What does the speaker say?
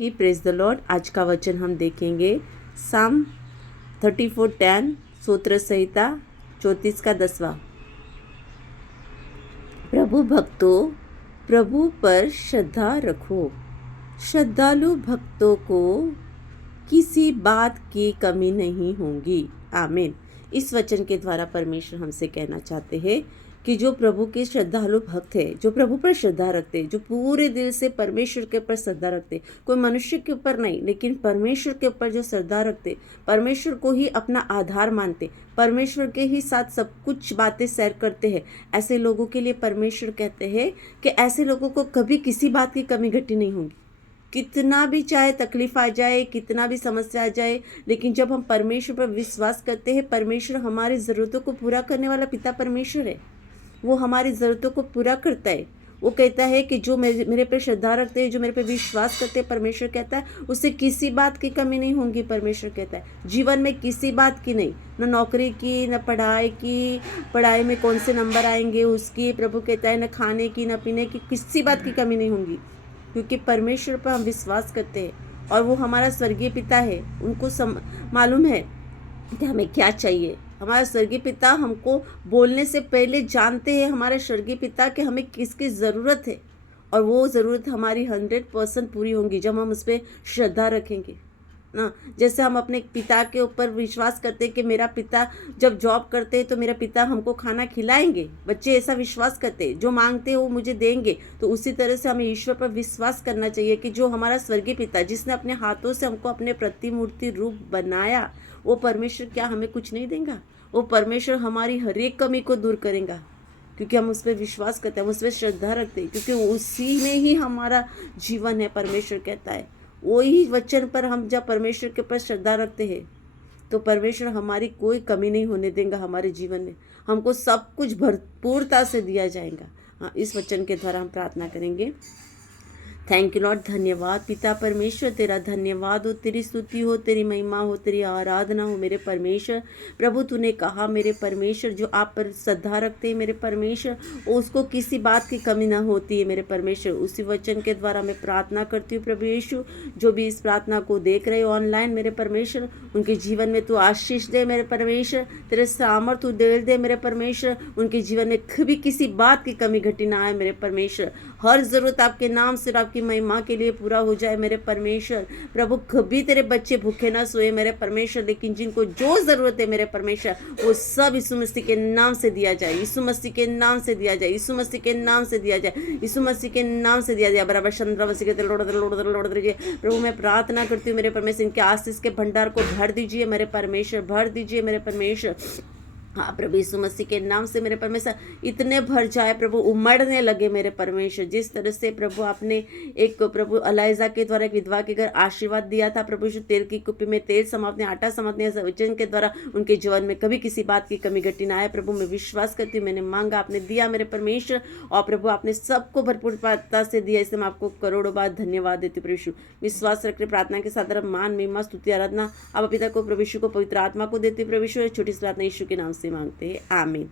की praise the Lord. आज का वचन हम देखेंगे साम 34:10 सूत्र संहिता 34 का 10वां। प्रभु भक्तों, प्रभु पर श्रद्धा रखो। श्रद्धालु भक्तों को किसी बात की कमी नहीं होगी। आमीन। इस वचन के द्वारा परमेश्वर हमसे कहना चाहते हैं कि जो प्रभु के श्रद्धालु भक्त है, जो प्रभु पर श्रद्धा रखते, जो पूरे दिल से परमेश्वर के ऊपर श्रद्धा रखते, कोई मनुष्य के ऊपर नहीं लेकिन परमेश्वर के ऊपर जो श्रद्धा रखते, परमेश्वर को ही अपना आधार मानते, परमेश्वर के ही साथ सब कुछ बातें शेयर करते हैं, ऐसे लोगों के लिए परमेश्वर कहते हैं कि ऐसे लोगों को कभी किसी बात की कमी घटी नहीं होगी। कितना भी चाहे तकलीफ आ जाए, कितना भी समस्या आ जाए, लेकिन जब हम परमेश्वर पर विश्वास करते हैं, परमेश्वर हमारी ज़रूरतों को पूरा करने वाला पिता परमेश्वर है। वो हमारी ज़रूरतों को पूरा करता है। वो कहता है कि जो मेरे पे श्रद्धा रखते हैं, जो मेरे पे विश्वास करते हैं, परमेश्वर कहता है उससे किसी बात की कमी नहीं होगी। परमेश्वर कहता है जीवन में किसी बात की नहीं, न नौकरी की, न पढ़ाई की, पढ़ाई में कौन से नंबर आएंगे उसकी, प्रभु कहता है न खाने की, न पीने की, किसी बात की कमी नहीं होगी, क्योंकि परमेश्वर पर हम विश्वास करते हैं और वो हमारा स्वर्गीय पिता है। उनको मालूम है कि हमें क्या चाहिए। हमारा स्वर्गीय पिता हमको बोलने से पहले जानते हैं, हमारा स्वर्गीय पिता कि हमें किसकी ज़रूरत है, और वो ज़रूरत हमारी 100% पूरी होंगी जब हम उस पर श्रद्धा रखेंगे ना। जैसे हम अपने पिता के ऊपर विश्वास करते हैं कि मेरा पिता जब जॉब करते हैं तो मेरा पिता हमको खाना खिलाएंगे, बच्चे ऐसा विश्वास करते हैं, जो मांगते हैं वो मुझे देंगे। तो उसी तरह से हमें ईश्वर पर विश्वास करना चाहिए कि जो हमारा स्वर्गीय पिता, जिसने अपने हाथों से हमको अपने प्रतिमूर्ति रूप बनाया, वो परमेश्वर क्या हमें कुछ नहीं देगा? वो परमेश्वर हमारी हर एक कमी को दूर करेगा, क्योंकि हम उस पर विश्वास करते हैं, हम उस पर श्रद्धा रखते हैं, क्योंकि उसी में ही हमारा जीवन है। परमेश्वर कहता है वही वचन पर हम जब परमेश्वर के ऊपर श्रद्धा रखते हैं तो परमेश्वर हमारी कोई कमी नहीं होने देगा। हमारे जीवन में हमको सब कुछ भरपूरता से दिया जाएगा। हाँ, इस वचन के द्वारा हम प्रार्थना करेंगे। Thank you Lord. धन्यवाद पिता परमेश्वर, तेरा धन्यवाद हो, तेरी स्तुति हो, तेरी महिमा हो, तेरी आराधना हो मेरे परमेश्वर। प्रभु तूने कहा मेरे परमेश्वर, जो आप पर श्रद्धा रखते हैं मेरे परमेश्वर, उसको किसी बात की कमी ना होती है मेरे परमेश्वर। उसी वचन के द्वारा मैं प्रार्थना करती हूँ प्रभु यीशु, जो भी इस प्रार्थना को देख रहे हो ऑनलाइन मेरे परमेश्वर, उनके जीवन में तू आशीष दे मेरे परमेश्वर, तेरे सामर्थ तू दे मेरे परमेश्वर। उनके जीवन में कभी किसी बात की कमी घटी ना आए मेरे परमेश्वर। हर ज़रूरत आपके नाम से, आपकी महिमा के लिए पूरा हो जाए मेरे परमेश्वर। प्रभु कभी तेरे बच्चे भूखे ना सोए मेरे परमेश्वर, लेकिन जिनको जो ज़रूरत है मेरे परमेश्वर वो सब यीशु मसीह के नाम से दिया जाए, यीशु मसीह के नाम से दिया जाए, यीशु मसीह के नाम से दिया जाए, यीशु मसीह के नाम से दिया जाए। बराबर चंद्र मसीह के लोड़ दीजिए प्रभु। मैं प्रार्थना करती हूँ मेरे परमेश्वर, इनके आशीष के भंडार को भर दीजिए मेरे परमेश्वर, भर दीजिए मेरे परमेश्वर। हाँ प्रभु, यीशु मसीह के नाम से मेरे परमेश्वर इतने भर जाए प्रभु, उमड़ने लगे मेरे परमेश्वर। जिस तरह से प्रभु आपने एक प्रभु अलाइजा के द्वारा एक विधवा के घर आशीर्वाद दिया था प्रभु, जो तेल की कुप्पी में तेल समाप्त, आटा समाप्त, वचन के द्वारा उनके जीवन में कभी किसी बात की कमी घटी ना आए प्रभु। मैं विश्वास करती हूँ, मैंने मांगा आपने दिया मेरे परमेश्वर, और प्रभु आपने सबको भरपूरता से दिया, इसलिए मैं आपको करोड़ों बार धन्यवाद देती हूँ प्रभु यीशु। विश्वास रख प्रार्थना के साथ मान, महिमा, स्तुति, आराधना आप पिता को, प्रभु यीशु को, पवित्र आत्मा को देती प्रभु यीशु। छोटी सी प्रार्थना यीशु के नाम से मांगते हैं, आमीन।